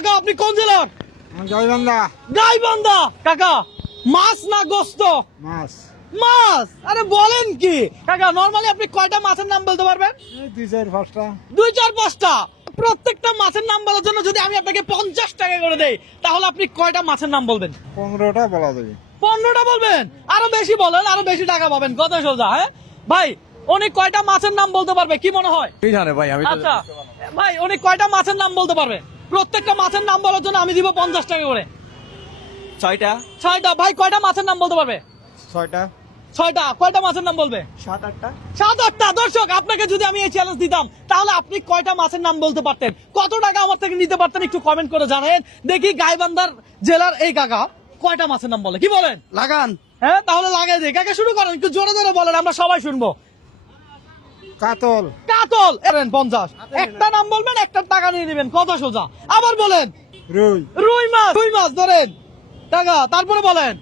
কাকা আপনি কোন জেলার? গাইবান্ধা। গাইবান্ধা। কাকা মাছ না গোস্ত? মাছ। মাছ। আরে বলেন কি কাকা, নরমালি আপনি কয়টা মাছের নাম বলতে পারবেন? 2-4-5টা। 2-4-5টা। প্রত্যেকটা মাছের নাম বলার জন্য যদি আমি আপনাকে 50 টাকা করে দেই, তাহলে আপনি কয়টা মাছের নাম বলবেন? 15টা বলা যাবে। 15টা বলবেন? আরো বেশি বলেন, আরো বেশি টাকা পাবেন। কথা সোজা। হ্যাঁ ভাই, উনি কয়টা মাছের নাম বলতে পারবে কি মনে হয়? কি জানে ভাই, আমি আচ্ছা ভাই, উনি কয়টা মাছের নাম বলতে পারবে? প্রত্যেকটা মাছের নাম বলার জন্য আমি দিব 50 টাকা করে। 6টা। 6টা। ভাই কয়টা মাছের নাম বলতে পারবে? 6টা। 6টা। কয়টা মাছের নাম বলবে? 7-8টা। 7-8টা। দর্শক আপনাকে যদি আমি এই চ্যালেঞ্জ দিতাম, তাহলে আপনি কয়টা মাছের নাম বলতে পারতেন, কত টাকা আমার থেকে নিতে পারতেন, একটু কমেন্ট করে জানেন। দেখি গাইবান্ধার জেলার এই কাকা কয়টা মাছের নাম বলে, কি বলেন? লাগান। হ্যাঁ তাহলে লাগাই দিই। কাকা শুরু করেন, একটু জোরে জোরে বলেন, আমরা সবাই শুনবো। কাতল। কাতল। 50। একটা নাম বলবেন, একটা টাকা নিয়ে নেবেন। কথা সোজা। আবার বলেন। রুই। রুই মাছ। রুই মাছ ধরেন টাকা। তারপরে বলেন।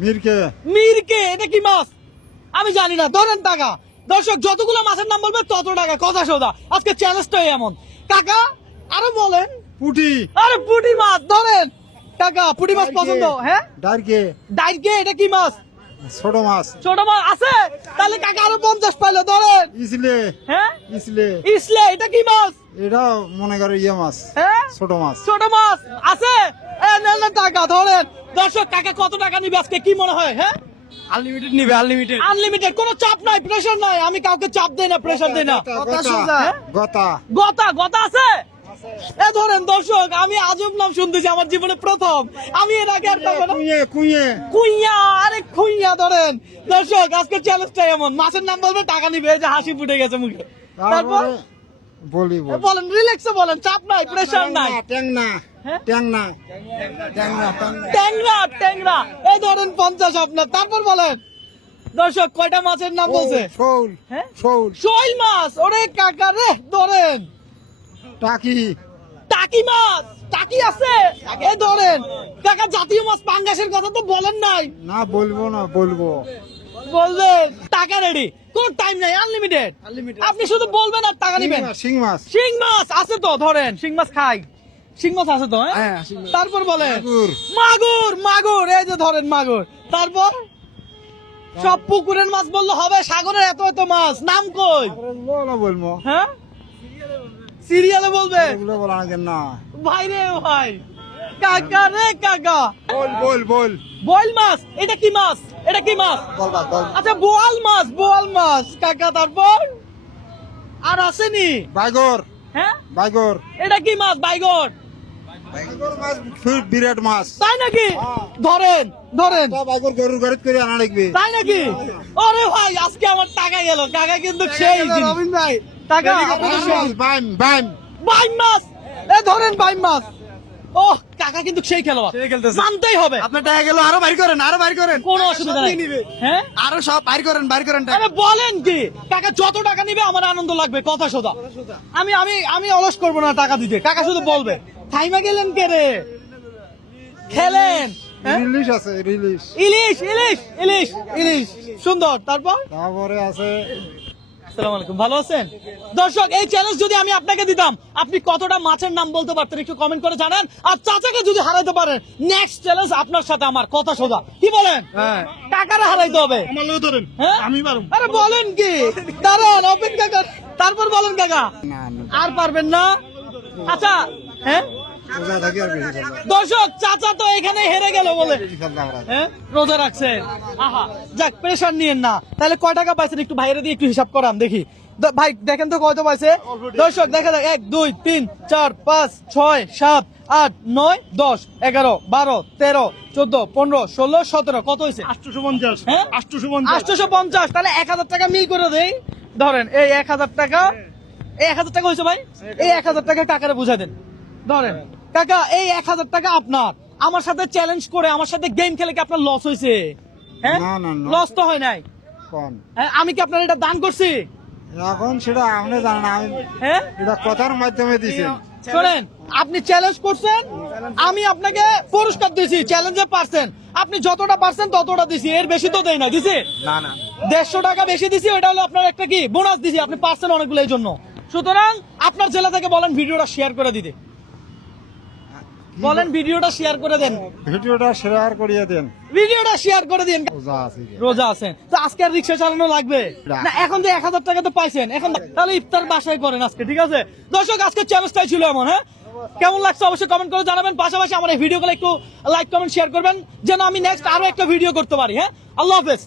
মিরকে। মিরকে। এটা কি মাছ? আমি জানি না, ধরেন টাকা। দর্শক যতগুলো মাছের নাম বলবে তত টাকা। কথা সোজা। আজকে চ্যালেঞ্জটাই এমন। কাকা আরো বলেন। পুটি। আরে পুঁটি মাছ ধরেন কাকা। পুঁটি মাছ পছন্দ? হ্যাঁ। ডারকে। ডাইকে। এটা কি মাছ? ছোট মাছ। ছোট মাছ আছে? তাহলে কাকা আরো 50 পাইলো। ধরেন। ইসলে। হ্যাঁ। ইসলে। ইসলে। এটা কি মাছ? এটা মনে করো ইয়ে মাছ। হ্যাঁ। ছোট মাছ। ছোট মাছ আছে? নেন টাকা ধরেন। দর্শক কাকা কত টাকা নিবে আজকে কি মনে হয়? হ্যাঁ আনলিমিটেড নিবে, আনলিমিটেড। আনলিমিটেড। কোনো চাপ নাই, প্রেশার নাই। আমি কাউকে চাপ দেই না, প্রেশার দেই না। গতা, গতা। হ্যাঁ? গতা। গতা। গতা আছে? এ ধরেন দর্শক, আমি আজব নাম শুনতেছি আমার জীবনে প্রথম। আমি এর আগে আর কাউকে না। কুইয়ে, কুইয়ে। কুইয়া। আরে কুইয়া ধরেন। দর্শক আজকে চ্যালেঞ্জটা এমন, মাছের নাম বলবে টাকা নিবে। এই যে হাসি ফুটে গেছে মুখে। তারপর বলি বলেন, রিল্যাক্সে বলেন, চাপ নাই, প্রেশার নাই। ট্যাংনা। হ্যাঁ? ট্যাংনা। ট্যাংরা। ট্যাংরা। এই ধরেন 50 আপনার। তারপর বলেন। দর্শক কয়টা মাছের নাম বলছে? শোল। হ্যাঁ? শোল। শৈল মাছ। ওরে কাকা রে, ধরেন। টাকি। টাকি মাছ। টাকি আছে? এই ধরেন কাকা। জাতীয় মাছ পাঙ্গাসের কথা তো বলেন নাই। না বলবো না, বলবো। বলবেন। টাকা রেডি, কোন টাইম নাই, আনলিমিটেড। আপনি শুধু বলবেন আর টাকা নেবেন। শিং মাছ। শিং মাছ আছে তো? ধরেন। শিং মাছ খাই। শিং মাছ আছে তো? হ্যাঁ? হ্যাঁ, শিং মাছ। তারপর বলেন। মাগুর। মাগুর। মাগুর। এই যে ধরেন মাগুর। তারপর সব পুকুরের মাছ বললে হবে? সাগরের এত এত মাছ, নাম কই? বলো বলবো। হ্যাঁ সিরিয়ালে বলবে? এগুলো বলা না। ভাই রে ভাই, কাকা রে কাকা। বল বল বল। বয়েল মাছ। এটা কি মাছ? এটা কি মাছ? আচ্ছা বোয়াল মাছ। বোয়াল মাছ কাকা। তারপর আর আসেনি? বাইগর। হ্যাঁ বাইগর। এটা কি মাছ? বাইগর। বাইগর মাছ বিরাট মাছ। তাই নাকি? ধরেন ধরেন। বাইগর গরুর গাড়িত করে আনা লাগবে। তাই নাকি? ওরে ভাই আজকে আমার টাকা গেল। কাকা কিন্তু সেই রবিন ভাই। টাকা। বাইম বাইম। বাইম মাছ। এ ধরেন বাইম মাছ। ও কাকা কিন্তু সেই খেলোয়াড়, সেই খেলতেছে। মানতেই হবে। আপনার টাকা গেল, আরো বাইর করেন, আরো বাইর করেন। কোনো অসুবিধা নাই। হ্যাঁ আরো সব বাইর করেন, বাইর করেন টাকা। আরে বলেন কি কাকা, যত টাকা নিবে আমার আনন্দ লাগবে। কথা সোজা। আমি আমি আমি অলস করবো না টাকা দিতে। কাকা শুধু বলবে। থাইমা গেলেন কে রে? খেলেন। হ্যাঁ? রিলিশ আছে, রিলিশ। ইলিশ। ইলিশ। ইলিশ। ইলিশ। সুন্দর। তারপর তারপরে আছে আসসালামু আলাইকুম, ভালো আছেন? দর্শক এই চ্যালেঞ্জ যদি আমি আপনাকে দিতাম, আপনি কতটা মাছের নাম বলতে পারতেন একটু কমেন্ট করে জানান। আর চাচাকে যদি হারাইতে পারেন, নেক্সট চ্যালেঞ্জ আপনার সাথে আমার। কথা সোজা। কি বলেন? হ্যাঁ। টাকাটা হারাইতে হবে। আমার লোক ধরেন। হ্যাঁ? আমি পারবো। আরে বলেন কি, দাঁড়ান অপেক্ষা কর। তারপর বলেন কাকা। না না, আর পারবেন না? আচ্ছা। হ্যাঁ রোজা থাকি আর বেশি খেলবো। দর্শক চাচা তো এখানে হেরে গেল বলে। বেশি খেলতে আমরা। হ্যাঁ রোজা রাখছেন। আহা যাক, প্রেশার নিয়েন না। তাহলে কয় টাকা পাইছেন একটু ভাইরে দিয়ে একটু হিসাব করাম দেখি। ভাই দেখেন তো কত পাইছে। দর্শক দেখা যাক। 1 2 3 4 5 6 7 8 9 10 11 12 13 14 15 16 17 কত হয়েছে? 850। হ্যাঁ 850। তাহলে 1000 টাকা মিল করে দেই। ধরেন এই 1000 টাকা। এই 1000 টাকা হয়েছে ভাই। এই 1000 টাকা কাকারে বুঝাই দেন। ধরেন কাকা, এই 1000 টাকা আপনার। আমার সাথে চ্যালেঞ্জ করে আমার সাথে গেম খেলে কি আপনার লস হয়েছে? হ্যাঁ না, না, না। লস তো হয় নাই। কোন? হ্যাঁ, আমি কি আপনার এটা দান করছি? এখন সেটা আপনি জানেন, আমি হ্যাঁ এটা কথার মাধ্যমে দিছেন। শোনেন, আপনি চ্যালেঞ্জ করছেন, আমি আপনাকে পুরস্কার দিছি। চ্যালেঞ্জে পারছেন, আপনি যতটা পারছেন ততটা দিছি। এর বেশি তো দেই না। দিছি না না, 150 টাকা বেশি দিছি। ওটা হলো আপনার একটা কি বোনাস দিছি। আপনি পারছেন অনেকগুলো এই জন্য। সুতরাং আপনার জেলা থেকে বলেন ভিডিওটা শেয়ার করে দিতে। বলেন ভিডিওটা শেয়ার করে দেন, ভিডিওটা শেয়ার করিয়ে দেন। ভিডিওটা শেয়ার করে দিন। রোজা আছে কি? রোজা আছেন তো আজকে আর রিক্সা চালানো লাগবে না, এখন যে 1000 টাকা তো পাইছেন, এখন তাহলে ইফতার বাসায় করেন আজকে, ঠিক আছে দর্শক? আজকে চ্যালেঞ্জটাই ছিল এমন। হ্যাঁ, কেমন লাগছে অবশ্যই কমেন্ট করে জানাবেন, পাশাপাশি আমার এই ভিডিওগুলো একটু লাইক কমেন্ট শেয়ার করবেন যেন আমি নেক্সট আরো একটা ভিডিও করতে পারি। হ্যাঁ, আল্লাহ হাফেজ।